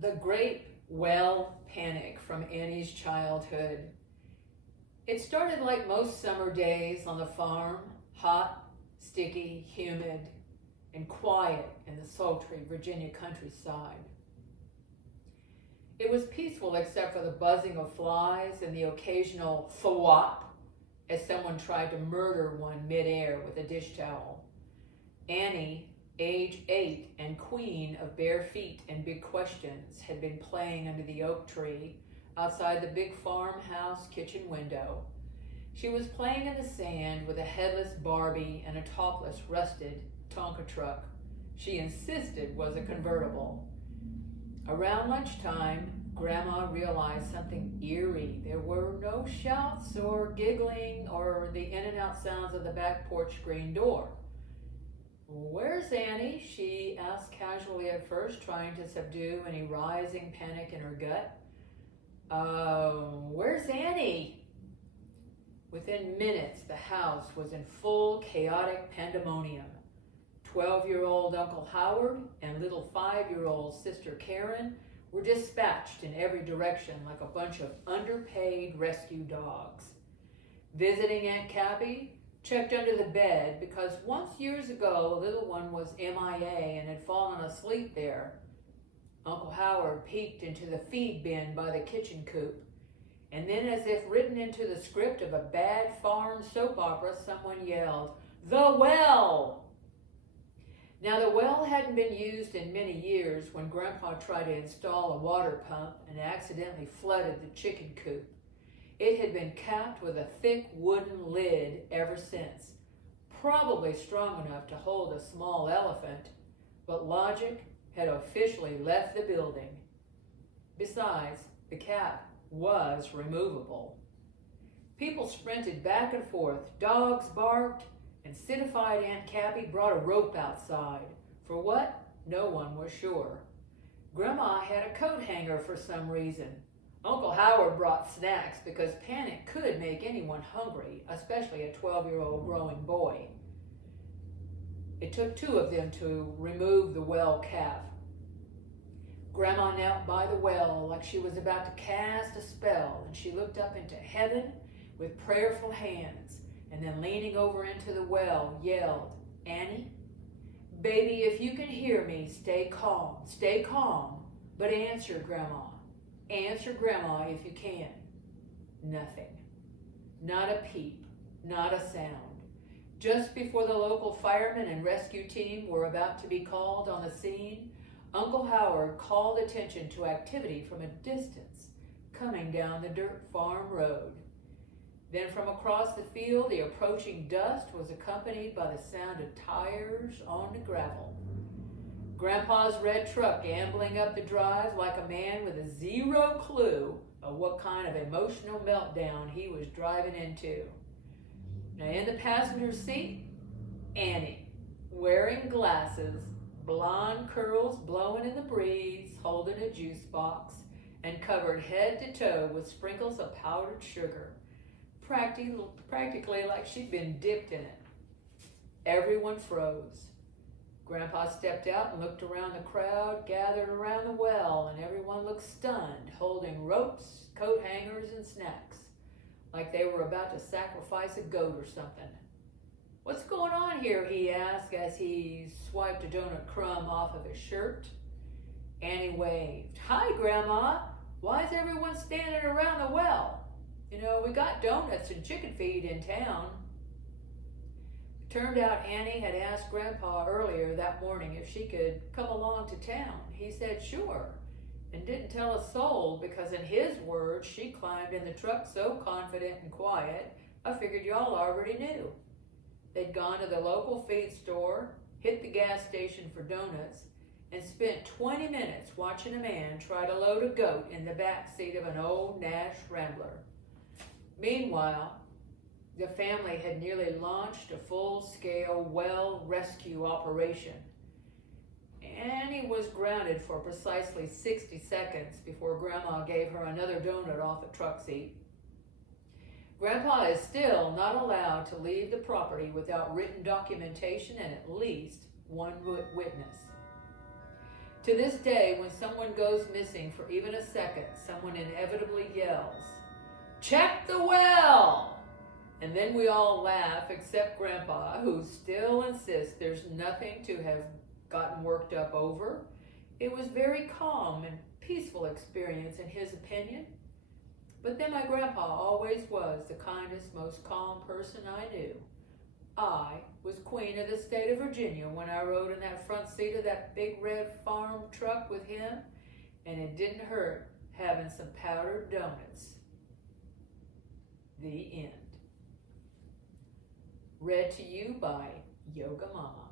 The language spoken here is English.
The Great Well Panic from Annie's childhood. It started like most summer days on the farm, hot, sticky, humid, and quiet in the sultry Virginia countryside. It was peaceful except for the buzzing of flies and the occasional thwop as someone tried to murder one midair with a dish towel. Annie, age 8 and queen of bare feet and big questions, had been playing under the oak tree outside the big farmhouse kitchen window. She was playing in the sand with a headless Barbie and a topless rusted Tonka truck she insisted was a convertible. Around lunchtime, Grandma realized something eerie. There were no shouts or giggling or the in and out sounds of the back porch screen door. "Where's Annie?" she asked casually at first, trying to subdue any rising panic in her gut. Where's Annie?" Within minutes, the house was in full chaotic pandemonium. 12-year-old Uncle Howard and little 5-year-old sister Karen were dispatched in every direction like a bunch of underpaid rescue dogs. Visiting Aunt Cappy checked under the bed because once years ago a little one was MIA and had fallen asleep there. Uncle Howard peeked into the feed bin by the kitchen coop, and then, as if written into the script of a bad farm soap opera, someone yelled, "The well!" Now, the well hadn't been used in many years when Grandpa tried to install a water pump and accidentally flooded the chicken coop. It had been capped with a thick wooden lid ever since, probably strong enough to hold a small elephant, but logic had officially left the building. Besides, the cap was removable. People sprinted back and forth, dogs barked, and citified Aunt Cappy brought a rope outside. For what? No one was sure. Grandma had a coat hanger for some reason. Uncle Howard brought snacks because panic could make anyone hungry, especially a 12-year-old growing boy. It took 2 of them to remove the well cap. Grandma knelt by the well like she was about to cast a spell, and she looked up into heaven with prayerful hands, and then leaning over into the well, yelled, "Annie, baby, if you can hear me, stay calm, but answer Grandma. Answer Grandma if you can." Nothing. Not a peep, not a sound. Just before the local firemen and rescue team were about to be called on the scene, Uncle Howard called attention to activity from a distance coming down the dirt farm road. Then from across the field, the approaching dust was accompanied by the sound of tires on the gravel. Grandpa's red truck ambling up the drive like a man with a zero clue of what kind of emotional meltdown he was driving into. Now in the passenger seat, Annie, wearing glasses, blonde curls blowing in the breeze, holding a juice box, and covered head to toe with sprinkles of powdered sugar, practically like she'd been dipped in it. Everyone froze. Grandpa stepped out and looked around the crowd gathered around the well, and everyone looked stunned, holding ropes, coat hangers, and snacks, like they were about to sacrifice a goat or something. "What's going on here?" he asked as he swiped a donut crumb off of his shirt. Annie waved. "Hi, Grandma. Why is everyone standing around the well? You know, we got donuts and chicken feed in town." It turned out Annie had asked Grandpa earlier that morning if she could come along to town. He said sure, and didn't tell a soul because, in his words, she climbed in the truck so confident and quiet, I figured y'all already knew. They'd gone to the local feed store, hit the gas station for donuts, and spent 20 minutes watching a man try to load a goat in the back seat of an old Nash Rambler. Meanwhile, the family had nearly launched a full-scale well rescue operation. Annie was grounded for precisely 60 seconds before Grandma gave her another donut off the truck seat. Grandpa is still not allowed to leave the property without written documentation and at least one witness. To this day, when someone goes missing for even a second, someone inevitably yells, "Check the well!" And then we all laugh, except Grandpa, who still insists there's nothing to have gotten worked up over. It was very calm and peaceful experience in his opinion. But then my grandpa always was the kindest, most calm person I knew. I was queen of the state of Virginia when I rode in that front seat of that big red farm truck with him, and it didn't hurt having some powdered donuts. The end. Read to you by Yoga Mama.